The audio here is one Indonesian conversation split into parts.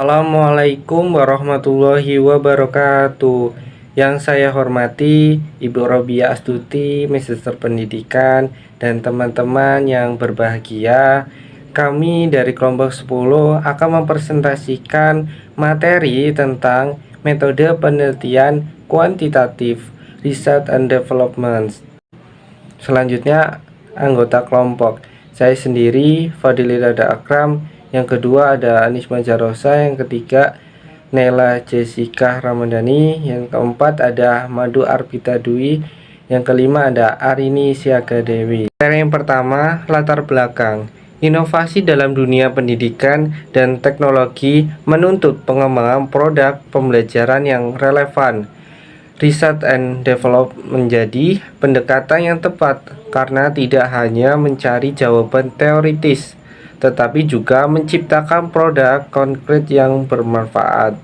Assalamualaikum warahmatullahi wabarakatuh. Yang saya hormati Ibu Robiah Astuti, Magister Pendidikan, dan teman-teman yang berbahagia. Kami dari kelompok 10 akan mempresentasikan materi tentang metode penelitian kuantitatif Research and Development. Selanjutnya anggota kelompok, saya sendiri Fadili Rada Akram, yang kedua ada Anis Majarosa, yang ketiga Nela Jessica Ramadhani, yang keempat ada Madu Arpita Dwi, yang kelima ada Arini Siaga Dewi. Materi yang pertama, latar belakang. Inovasi dalam dunia pendidikan dan teknologi menuntut pengembangan produk pembelajaran yang relevan. Research and Develop menjadi pendekatan yang tepat karena tidak hanya mencari jawaban teoritis, tetapi juga menciptakan produk konkret yang bermanfaat.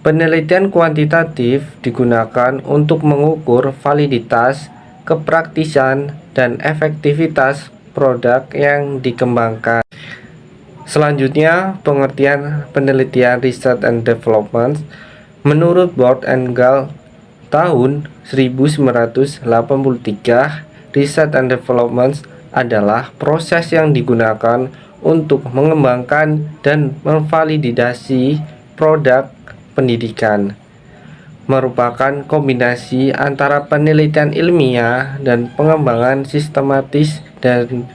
Penelitian kuantitatif digunakan untuk mengukur validitas, kepraktisan, dan efektivitas produk yang dikembangkan. Selanjutnya, pengertian penelitian Research and Development. Menurut Board and Gall tahun 1983, Research and Development adalah proses yang digunakan untuk mengembangkan dan memvalidasi produk pendidikan. Merupakan kombinasi antara penelitian ilmiah dan pengembangan sistematis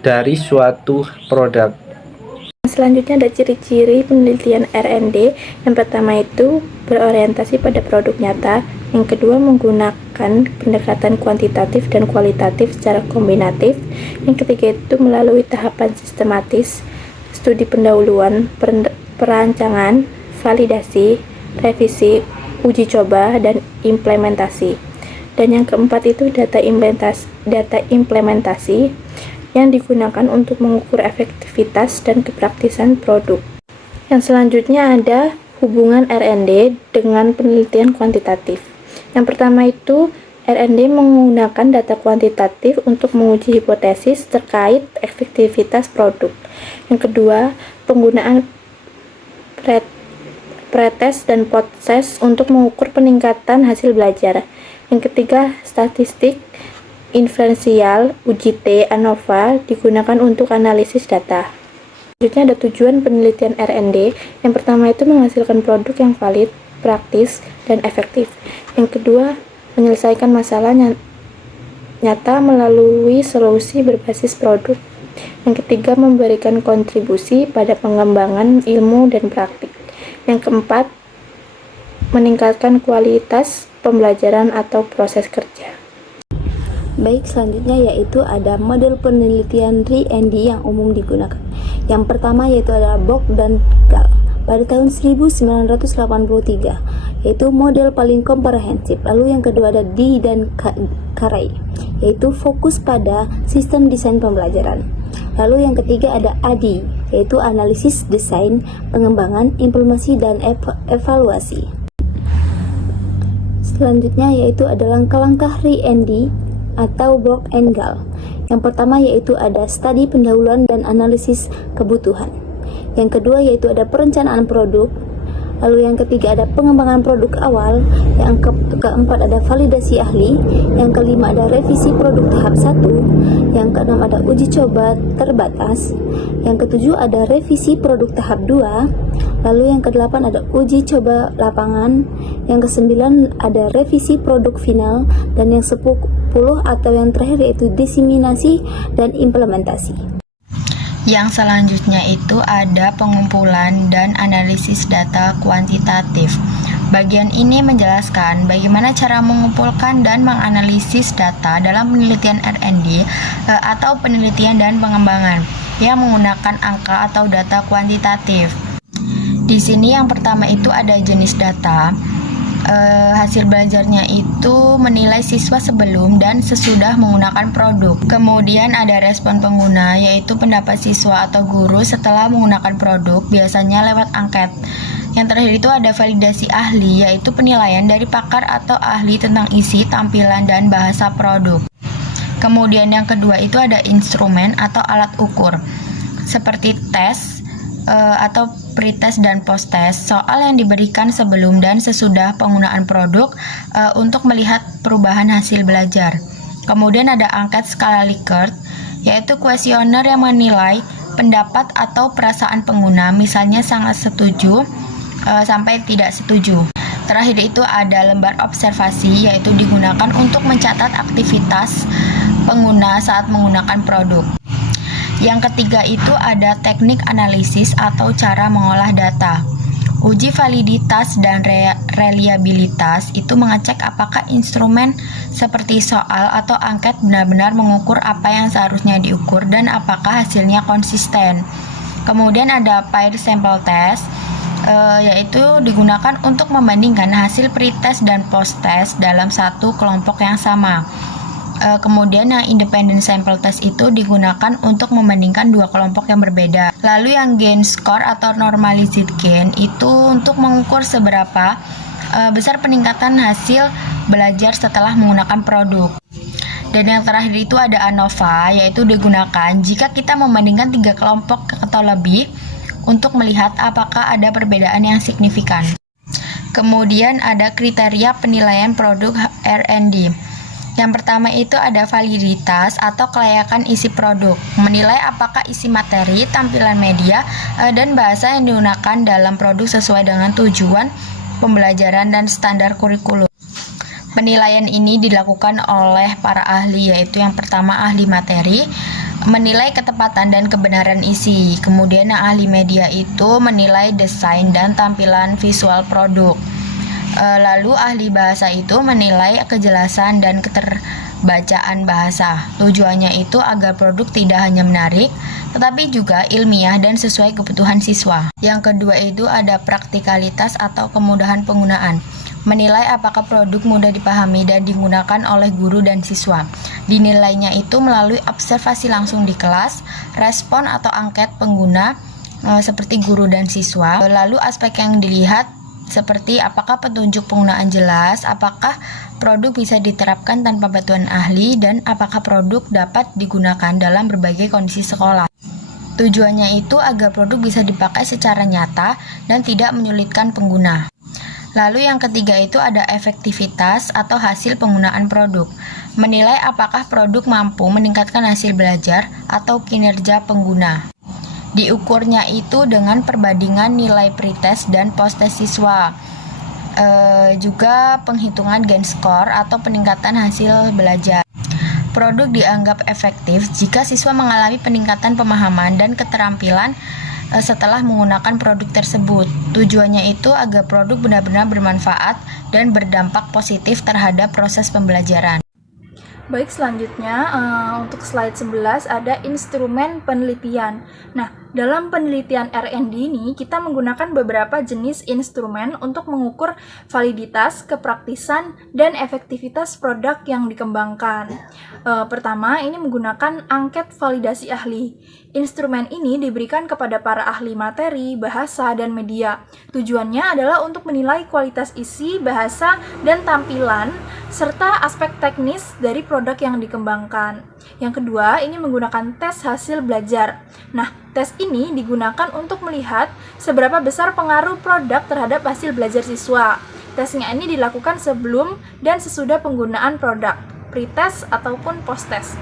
dari suatu produk. Selanjutnya ada ciri-ciri penelitian R&D. Yang pertama itu berorientasi pada produk nyata. Yang kedua menggunakan pendekatan kuantitatif dan kualitatif secara kombinatif. Yang ketiga itu melalui tahapan sistematis, studi pendahuluan, perancangan, validasi, revisi, uji coba, dan implementasi. Dan yang keempat itu data implementasi yang digunakan untuk mengukur efektivitas dan kepraktisan produk. Yang selanjutnya ada hubungan R&D dengan penelitian kuantitatif. Yang pertama itu R&D menggunakan data kuantitatif untuk menguji hipotesis terkait efektivitas produk. Yang kedua, penggunaan pretest dan post-test untuk mengukur peningkatan hasil belajar. Yang ketiga, statistik inferensial, uji T, ANOVA digunakan untuk analisis data. Selanjutnya ada tujuan penelitian R&D. Yang pertama itu menghasilkan produk yang valid, praktis, dan efektif. Yang kedua, menyelesaikan masalah nyata melalui solusi berbasis produk. Yang ketiga, memberikan kontribusi pada pengembangan ilmu dan praktik. Yang keempat, meningkatkan kualitas pembelajaran atau proses kerja. Baik, selanjutnya yaitu ada model penelitian R&D yang umum digunakan. Yang pertama yaitu adalah Bock dan Gall pada tahun 1983, yaitu model paling komprehensif. Lalu yang kedua ada D dan Carey, yaitu fokus pada sistem desain pembelajaran. Lalu yang ketiga ada AD, yaitu analisis desain, pengembangan, implementasi, dan evaluasi. Selanjutnya yaitu ada langkah-langkah R&D atau Bock and Gall. Yang pertama yaitu ada studi pendahuluan dan analisis kebutuhan. Yang kedua yaitu ada perencanaan produk. Lalu yang ketiga ada pengembangan produk awal. Yang keempat ada validasi ahli. Yang kelima ada revisi produk tahap 1. Yang keenam ada uji coba terbatas. Yang ketujuh ada revisi produk tahap 2. Lalu yang kedelapan ada uji coba lapangan. Yang kesembilan ada revisi produk final. Dan yang 10 atau yang terakhir yaitu diseminasi dan implementasi. Yang selanjutnya itu ada pengumpulan dan analisis data kuantitatif. Bagian ini menjelaskan bagaimana cara mengumpulkan dan menganalisis data dalam penelitian R&D atau penelitian dan pengembangan yang menggunakan angka atau data kuantitatif. Di sini yang pertama itu ada jenis data. Hasil belajarnya itu menilai siswa sebelum dan sesudah menggunakan produk. Kemudian ada respon pengguna, yaitu pendapat siswa atau guru setelah menggunakan produk, biasanya lewat angket. Yang terakhir itu ada validasi ahli, yaitu penilaian dari pakar atau ahli tentang isi, tampilan, dan bahasa produk. Kemudian yang kedua itu ada instrumen atau alat ukur, seperti tes atau pretest dan posttest, soal yang diberikan sebelum dan sesudah penggunaan produk untuk melihat perubahan hasil belajar. Kemudian ada angket skala Likert, yaitu kuesioner yang menilai pendapat atau perasaan pengguna, misalnya sangat setuju sampai tidak setuju. Terakhir itu ada lembar observasi, yaitu digunakan untuk mencatat aktivitas pengguna saat menggunakan produk. Yang ketiga itu ada teknik analisis atau cara mengolah data. Uji validitas dan reliabilitas itu mengecek apakah instrumen seperti soal atau angket benar-benar mengukur apa yang seharusnya diukur dan apakah hasilnya konsisten. Kemudian ada pair sample test, yaitu digunakan untuk membandingkan hasil pretest dan posttest dalam satu kelompok yang sama. Kemudian yang independent sample test itu digunakan untuk membandingkan dua kelompok yang berbeda. Lalu yang gain score atau normalized gain itu untuk mengukur seberapa besar peningkatan hasil belajar setelah menggunakan produk. Dan yang terakhir itu ada ANOVA, yaitu digunakan jika kita membandingkan 3 kelompok atau lebih untuk melihat apakah ada perbedaan yang signifikan. Kemudian ada kriteria penilaian produk R&D. Yang pertama itu ada validitas atau kelayakan isi produk, menilai apakah isi materi, tampilan media, dan bahasa yang digunakan dalam produk sesuai dengan tujuan pembelajaran dan standar kurikulum. Penilaian ini dilakukan oleh para ahli, yaitu yang pertama ahli materi, menilai ketepatan dan kebenaran isi. Kemudian yang ahli media itu menilai desain dan tampilan visual produk. Lalu ahli bahasa itu menilai kejelasan dan keterbacaan bahasa. Tujuannya itu agar produk tidak hanya menarik, tetapi juga ilmiah dan sesuai kebutuhan siswa. Yang kedua itu ada praktikalitas atau kemudahan penggunaan. Menilai apakah produk mudah dipahami dan digunakan oleh guru dan siswa. Dinilainya itu melalui observasi langsung di kelas, respon atau angket pengguna seperti guru dan siswa. Lalu aspek yang dilihat seperti apakah petunjuk penggunaan jelas, apakah produk bisa diterapkan tanpa bantuan ahli, dan apakah produk dapat digunakan dalam berbagai kondisi sekolah. Tujuannya itu agar produk bisa dipakai secara nyata dan tidak menyulitkan pengguna. Lalu yang ketiga itu ada efektivitas atau hasil penggunaan produk. Menilai apakah produk mampu meningkatkan hasil belajar atau kinerja pengguna. Diukurnya itu dengan perbandingan nilai pretest dan posttest siswa. Juga penghitungan gain score atau peningkatan hasil belajar. Produk dianggap efektif jika siswa mengalami peningkatan pemahaman dan keterampilan setelah menggunakan produk tersebut. Tujuannya itu agar produk benar-benar bermanfaat dan berdampak positif terhadap proses pembelajaran. Baik, selanjutnya untuk slide 11 ada instrumen penelitian. Nah, dalam penelitian R&D ini kita menggunakan beberapa jenis instrumen untuk mengukur validitas, kepraktisan, dan efektivitas produk yang dikembangkan. Pertama, ini menggunakan angket validasi ahli. Instrumen ini diberikan kepada para ahli materi, bahasa, dan media. Tujuannya adalah untuk menilai kualitas isi, bahasa, dan tampilan, serta aspek teknis dari produk yang dikembangkan. Yang kedua, ini menggunakan tes hasil belajar. Nah, tes ini digunakan untuk melihat seberapa besar pengaruh produk terhadap hasil belajar siswa. Tesnya ini dilakukan sebelum dan sesudah penggunaan produk, pretest ataupun posttest.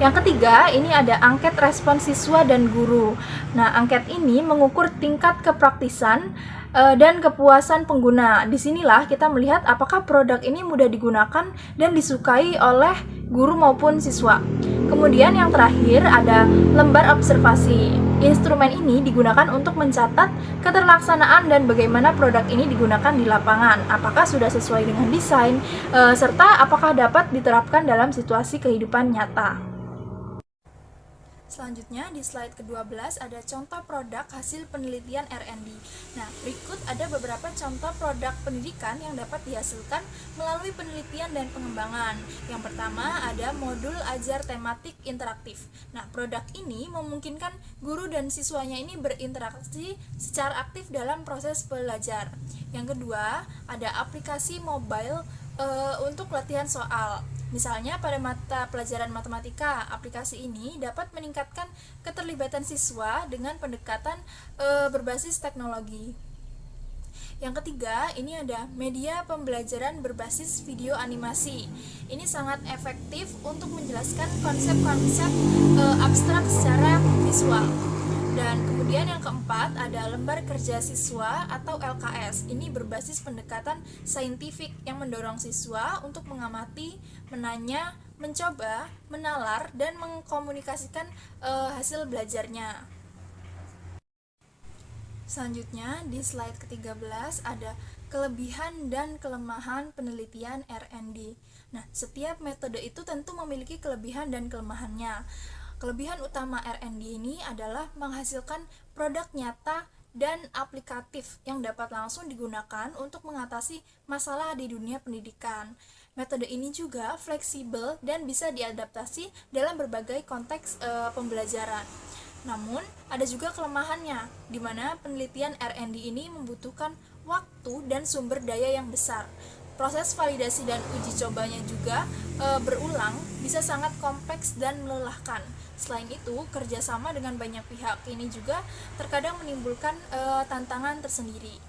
Yang ketiga, ini ada angket respon siswa dan guru. Nah, angket ini mengukur tingkat kepraktisan dan kepuasan pengguna. Disinilah kita melihat apakah produk ini mudah digunakan dan disukai oleh guru maupun siswa. Kemudian yang terakhir ada lembar observasi. Instrumen ini digunakan untuk mencatat keterlaksanaan dan bagaimana produk ini digunakan di lapangan. Apakah sudah sesuai dengan desain, serta apakah dapat diterapkan dalam situasi kehidupan nyata. Selanjutnya di slide ke-12 ada contoh produk hasil penelitian R&D. Nah, berikut ada beberapa contoh produk pendidikan yang dapat dihasilkan melalui penelitian dan pengembangan. Yang pertama ada modul ajar tematik interaktif. Nah, produk ini memungkinkan guru dan siswanya ini berinteraksi secara aktif dalam proses belajar. Yang kedua ada aplikasi mobile untuk latihan soal. Misalnya pada mata pelajaran matematika, aplikasi ini dapat meningkatkan keterlibatan siswa dengan pendekatan berbasis teknologi. Yang ketiga, ini ada media pembelajaran berbasis video animasi. Ini sangat efektif untuk menjelaskan konsep-konsep abstrak secara visual. Dan kemudian yang keempat ada lembar kerja siswa atau LKS. Ini berbasis pendekatan saintifik yang mendorong siswa untuk mengamati, menanya, mencoba, menalar, dan mengkomunikasikan hasil belajarnya. Selanjutnya di slide ke-13 ada kelebihan dan kelemahan penelitian R&D. Nah, setiap metode itu tentu memiliki kelebihan dan kelemahannya. Kelebihan utama R&D ini adalah menghasilkan produk nyata dan aplikatif yang dapat langsung digunakan untuk mengatasi masalah di dunia pendidikan. Metode ini juga fleksibel dan bisa diadaptasi dalam berbagai konteks pembelajaran. Namun, ada juga kelemahannya, di mana penelitian R&D ini membutuhkan waktu dan sumber daya yang besar. Proses validasi dan uji cobanya juga berulang, bisa sangat kompleks dan melelahkan. Selain itu, kerjasama dengan banyak pihak ini juga terkadang menimbulkan tantangan tersendiri.